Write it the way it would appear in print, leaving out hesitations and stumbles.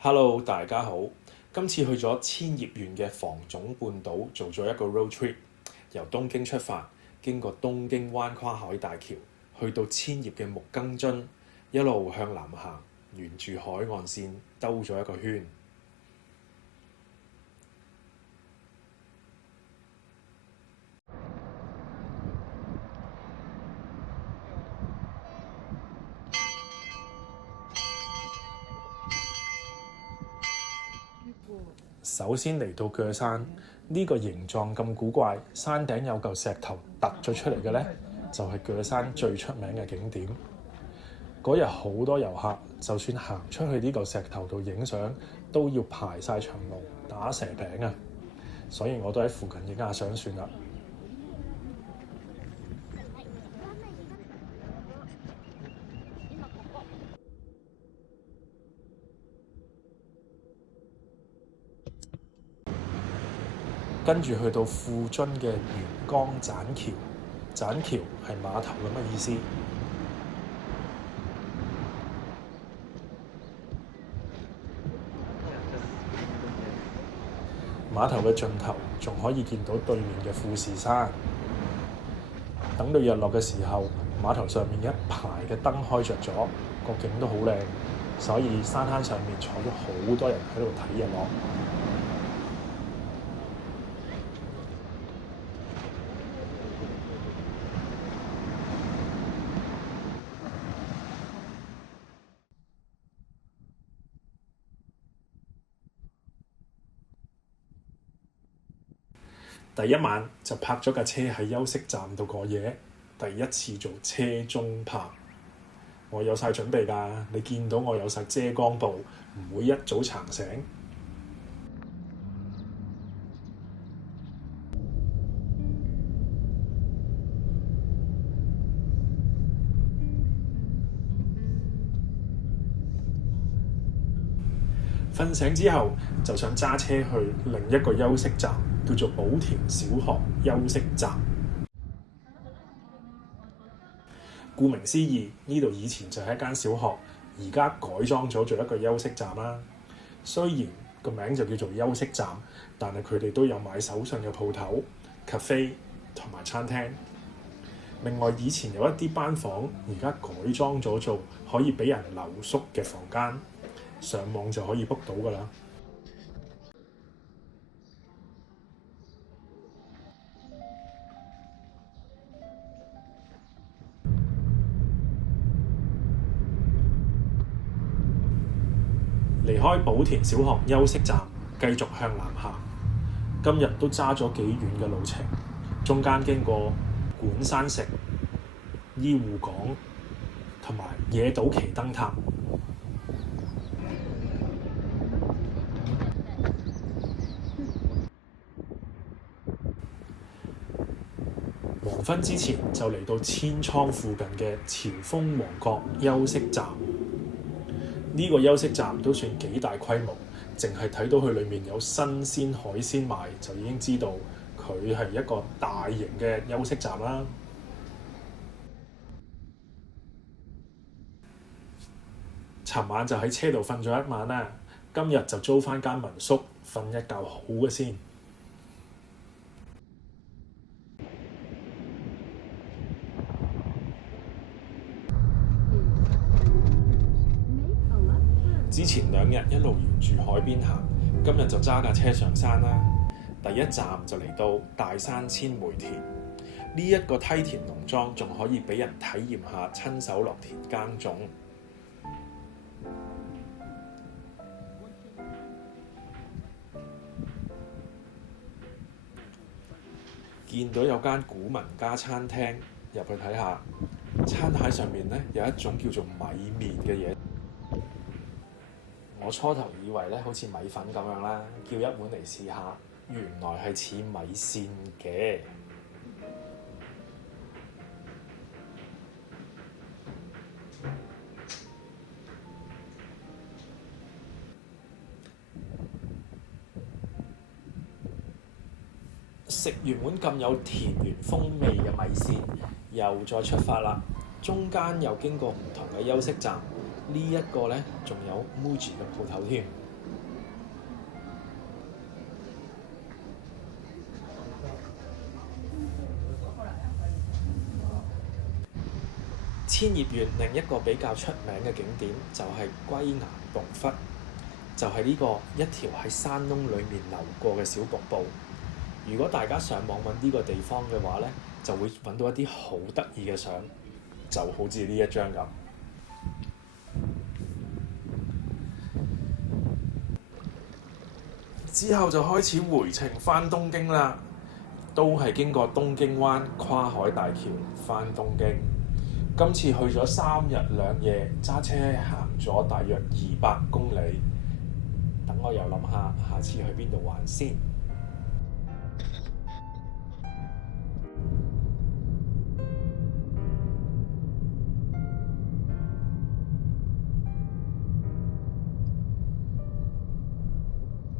Hello，大家好。今次去咗千葉縣嘅房總半島做咗一個 road trip，由東京出發，經過東京灣跨海大橋，去到千葉嘅木更津，一路向南行，沿住海岸線兜咗一個圈。首先嚟到鋸山，呢個形狀咁古怪，山頂有嚿石頭突咗出嚟嘅呢，就係鋸山最出名嘅景點。嗰日好多遊客，就算行出去呢嚿石頭度影相，都要排晒長龍打蛇餅啊！所以我都喺附近影下相算啦。跟住去到富津嘅元江棧橋，棧橋係碼頭咁嘅意思。碼頭嘅盡頭仲可以見到對面嘅富士山。等到日落嘅時候，碼頭上面一排嘅燈開着咗，個景都好靚，所以沙灘上面坐咗好多人喺度睇日落。第一晚就泊咗架車喺休息站度過夜，第一次做車中泊。我有晒準備㗎，你見到我有晒遮光布，唔會一早撐醒。瞓醒之後就想揸車去另一個休息站，叫做寶田小學休息站。顧名思義，呢度以前就係一間小學，而家改裝咗做一個休息站啦。雖然個名就叫做休息站，但係佢哋都有買手信嘅鋪頭、cafe 同埋餐廳。另外，以前有一啲班房，而家改裝咗做可以俾人留宿嘅房間。上網就可以 book 到㗎啦。離開寶田小學休息站，繼續向南行。今日都揸咗幾遠嘅路程，中間經過館山城、伊護港同埋野島崎燈塔。黃昏之前就嚟到千倉附近嘅朝豐王國休息站。呢個休息站都算幾大規模，淨係睇到佢裡面有新鮮海鮮賣，就已經知道佢係一個大型嘅休息站啦。尋晚就喺車度瞓咗一晚啦，今日就租返間民宿瞓一覺好嘅先。之前2日一路沿住海邊行，今日就揸架車上山啦。第一站就嚟到大山千枚田，呢一個梯田農莊仲可以俾人體驗下親手落田耕種。見到有間古民家餐廳，入去睇下。餐牌上面呢有一種叫做米麵嘅嘢。我初頭以為咧好似米粉咁樣啦，叫一碗嚟試下，原來係似米線嘅。食完碗咁有田園風味嘅米線，又再出發啦。中間又經過唔同嘅休息站。呢一個呢，仲有 Muji 嘅鋪頭添。千葉縣另一個比較出名嘅景點就係龜岩洞窟，就係呢個一條喺山窿裡面流過嘅小瀑布。如果大家上網揾呢個地方嘅話呢，就會揾到一啲好得意嘅相，就好似呢一張咁。之後就開始回程返東京啦，都係經過東京灣跨海大橋返東京。今次去咗3日2夜，揸車行咗大約200公里。等我又諗下，下次去邊度玩先。